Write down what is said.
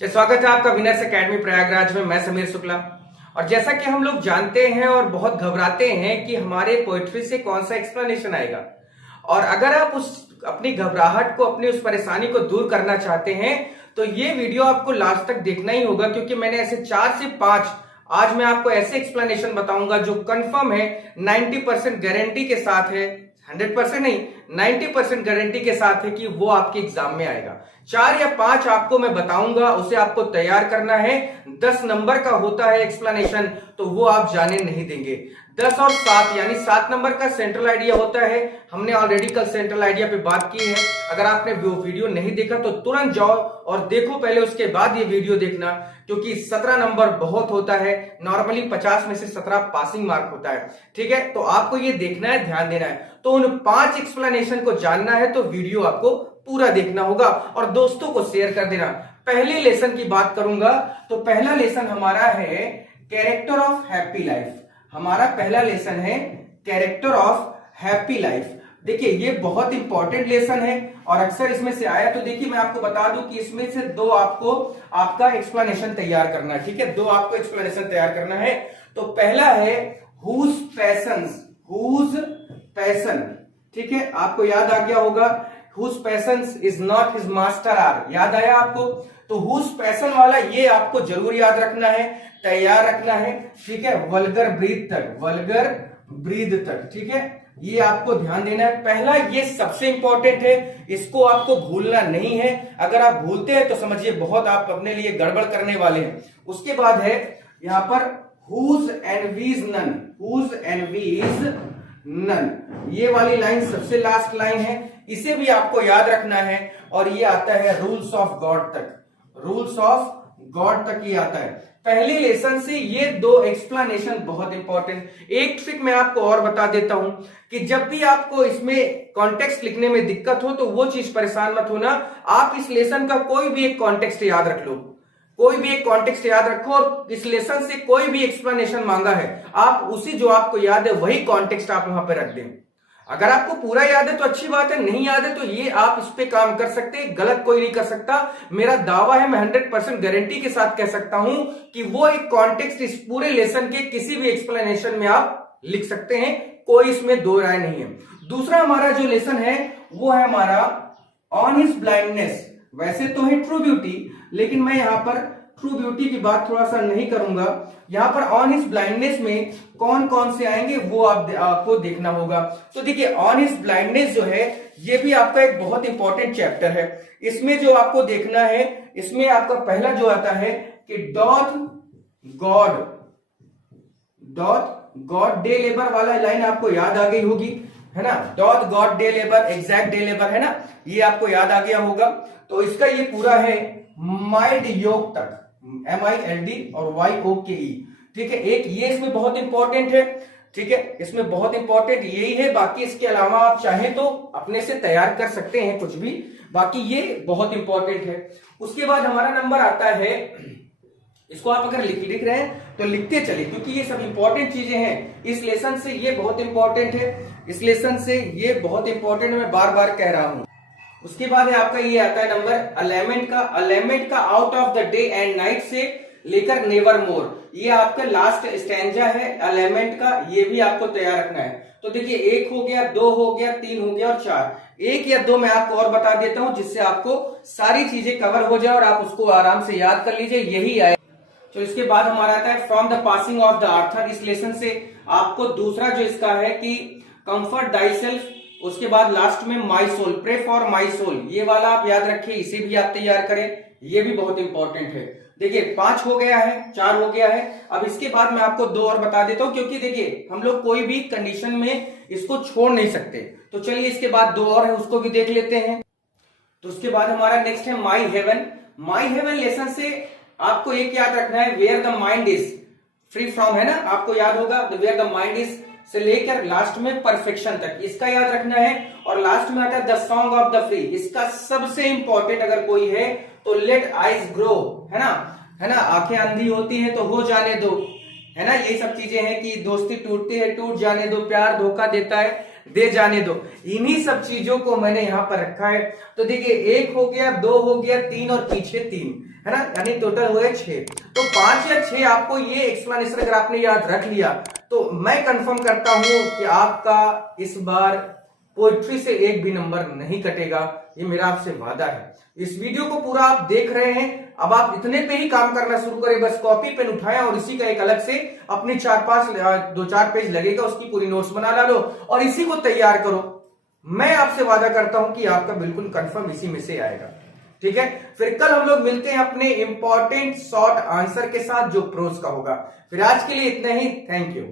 स्वागत है आपका विनर्स एकेडमी प्रयागराज में। मैं समीर शुक्ला। और जैसा कि हम लोग जानते हैं और बहुत घबराते हैं कि हमारे पोएट्री से कौन सा एक्सप्लेनेशन आएगा, और अगर आप उस अपनी घबराहट को, अपनी उस परेशानी को दूर करना चाहते हैं तो ये वीडियो आपको लास्ट तक देखना ही होगा, क्योंकि मैंने ऐसे 4 से 5 आज मैं आपको ऐसे एक्सप्लेनेशन बताऊंगा जो कंफर्म है, 90% गारंटी के साथ है, 100% नहीं 90% गारंटी के साथ है कि वो आपके एग्जाम में आएगा। 4 या 5 आपको मैं बताऊंगा, उसे आपको तैयार करना है। 10 नंबर का होता है एक्सप्लेनेशन, तो वो आप जाने नहीं देंगे। 10 और 7 यानी 7 नंबर का सेंट्रल आइडिया होता है। हमने ऑलरेडी कल सेंट्रल आइडिया पे बात की है। अगर आपने वो वीडियो नहीं देखा तो तुरंत जाओ और देखो पहले, उसके बाद ये वीडियो देखना, क्योंकि 17 नंबर बहुत होता है। नॉर्मली 50 में से 17 पासिंग मार्क होता है। ठीक है, तो आपको ये देखना है, ध्यान देना है। तो उन 5 एक्सप्लेनेशन को जानना है तो वीडियो आपको पूरा देखना होगा और दोस्तों को शेयर कर देना। पहले लेसन की बात करूंगा तो पहला लेसन हमारा है कैरेक्टर ऑफ हैप्पी लाइफ। हमारा पहला लेसन है कैरेक्टर ऑफ हैप्पी लाइफ। देखिए ये बहुत इंपॉर्टेंट लेसन है और अक्सर इसमें से आया, तो देखिए मैं आपको बता दूं कि इसमें से 2 आपको आपका एक्सप्लेनेशन तैयार करना है। ठीक है, 2 आपको एक्सप्लेनेशन तैयार करना है। तो पहला है हुज पैशन। ठीक है, आपको याद आ गया होगा, whose passions is not his master are. याद आया आपको? तो हुज पैशन वाला ये आपको जरूर याद रखना है, तैयार रखना है। ठीक है, वल्गर ब्रीद तक। ठीक है, ये आपको ध्यान देना है। पहला ये सबसे इंपॉर्टेंट है, इसको आपको भूलना नहीं है। अगर आप भूलते हैं तो समझिए बहुत आप अपने लिए गड़बड़ करने वाले हैं। उसके बाद है यहां पर हुज एनवीज नन। ये वाली लाइन सबसे लास्ट लाइन है, इसे भी आपको याद रखना है। और ये आता है रूल्स ऑफ गॉड तक ये आता है। पहले लेसन से ये 2 एक्सप्लेनेशन बहुत इंपॉर्टेंट। एक ट्रिक मैं आपको और बता देता हूं कि जब भी आपको इसमें कॉन्टेक्स्ट लिखने में दिक्कत हो तो वो चीज परेशान मत होना। आप इस लेसन का कोई भी एक कॉन्टेक्स्ट याद रख लो, कोई भी एक कॉन्टेक्स्ट याद रखो, और इस लेसन से कोई भी एक्सप्लेनेशन मांगा है आप उसी जो आपको याद है वही कॉन्टेक्स्ट आप वहां पे रख दें। अगर आपको पूरा याद है तो अच्छी बात है, नहीं याद है तो ये आप इस पे काम कर सकते हैं, गलत कोई नहीं कर सकता। मेरा दावा है, मैं 100% गारंटी के साथ कह सकता हूं कि वो एक कॉन्टेक्स्ट इस पूरे लेसन के किसी भी एक्सप्लेनेशन में आप लिख सकते हैं, कोई इसमें 2 राय नहीं है। दूसरा हमारा जो लेसन है वो है हमारा ऑन हिज ब्लाइंडनेस। वैसे तो है ट्रू ब्यूटी, लेकिन मैं यहां पर ट्रू ब्यूटी की बात थोड़ा सा नहीं करूंगा। यहां पर ऑन हिज ब्लाइंडनेस में कौन कौन से आएंगे वो आपको देखना होगा। तो देखिए ऑन हिज ब्लाइंडनेस जो है ये भी आपका एक बहुत इंपॉर्टेंट चैप्टर है। इसमें जो आपको देखना है, इसमें आपका पहला जो आता है कि डॉट गॉड डे लेबर वाला लाइन आपको याद आ गई होगी, है ना। Dot God day labour, exact day labour, है ना, ये आपको याद आ गया होगा। तो इसका ये पूरा है माइल्ड योग तक, MILD और YOKE। ठीक है, एक ये इसमें बहुत इंपॉर्टेंट है। ठीक है, इसमें बहुत इंपॉर्टेंट यही है। बाकी इसके अलावा आप चाहें तो अपने से तैयार कर सकते हैं कुछ भी, बाकी ये बहुत इंपॉर्टेंट है। उसके बाद हमारा नंबर आता है, इसको आप अगर लिख रहे हैं तो लिखते चले, क्योंकि ये सब इंपॉर्टेंट चीजें हैं इस लेसन से। ये बहुत इंपॉर्टेंट है, इस लेसन से ये बहुत इंपॉर्टेंट है, मैं बार बार कह रहा हूं। उसके बाद है आपका ये आता है नंबर अलेमेंट का out of the day and night से लेकर नेवर मोर। ये आपका लास्ट स्टैंजा है अलेमेंट का, ये भी आपको तैयार रखना है। तो देखिए 1 हो गया, 2 हो गया, 3 हो गया और 4। 1 या 2 मैं आपको और बता देता हूं जिससे आपको सारी चीजें कवर हो जाए और आप उसको आराम से याद कर लीजिए, यही आए। तो इसके बाद हमारा आता है from the passing of the Arthur. इस लेसन से आपको दूसरा जो इसका है कि कंफर्ट दाई सेल्फ। उसके बाद लास्ट में my soul, pray for my soul, ये वाला आप याद रखिए, इसे भी आप तैयार करें, ये भी बहुत इंपॉर्टेंट है। देखिए 5 हो गया है, 4 हो गया है। अब इसके बाद मैं आपको 2 और बता देता हूं, क्योंकि देखिए हम लोग कोई भी कंडीशन में इसको छोड़ नहीं सकते। तो चलिए इसके बाद 2 और है, उसको भी देख लेते हैं। तो उसके बाद हमारा नेक्स्ट है माई हेवन लेसन से आपको एक याद रखना है, where the mind is free from, है ना, आपको याद होगा वेयर द माइंड इज से लेकर लास्ट में परफेक्शन तक, इसका याद रखना है। और लास्ट में आता है the song of the free. इसका सबसे इंपॉर्टेंट अगर कोई है तो लेट आइज ग्रो, है ना, आंखें अंधी होती है तो हो जाने दो, है ना। ये सब चीजें हैं कि दोस्ती टूटती है, टूट जाने दो, प्यार धोखा देता है, दे जाने दो। इन्हीं सब चीजों को मैंने यहाँ पर रखा है। तो देखिए 1 हो गया, 2 हो गया, 3 और पीछे 3, है ना, यानी टोटल हो गए 6। तो 5 या 6 आपको ये एक्सप्लेनेशन अगर आपने याद रख लिया तो मैं कंफर्म करता हूं कि आपका इस बार पोइट्री से एक भी नंबर नहीं कटेगा, ये मेरा आपसे वादा है। इस वीडियो को पूरा आप देख रहे हैं, अब आप इतने पे ही काम करना शुरू करें, बस कॉपी पेन उठाएं और इसी का एक अलग से अपनी 2-4 पेज लगेगा, उसकी पूरी नोट्स बना लो और इसी को तैयार करो। मैं आपसे वादा करता हूं कि आपका बिल्कुल कंफर्म इसी में से आएगा। ठीक है, फिर कल हम लोग मिलते हैं अपने इंपॉर्टेंट शॉर्ट आंसर के साथ जो प्रोज का होगा। फिर आज के लिए इतना ही, थैंक यू।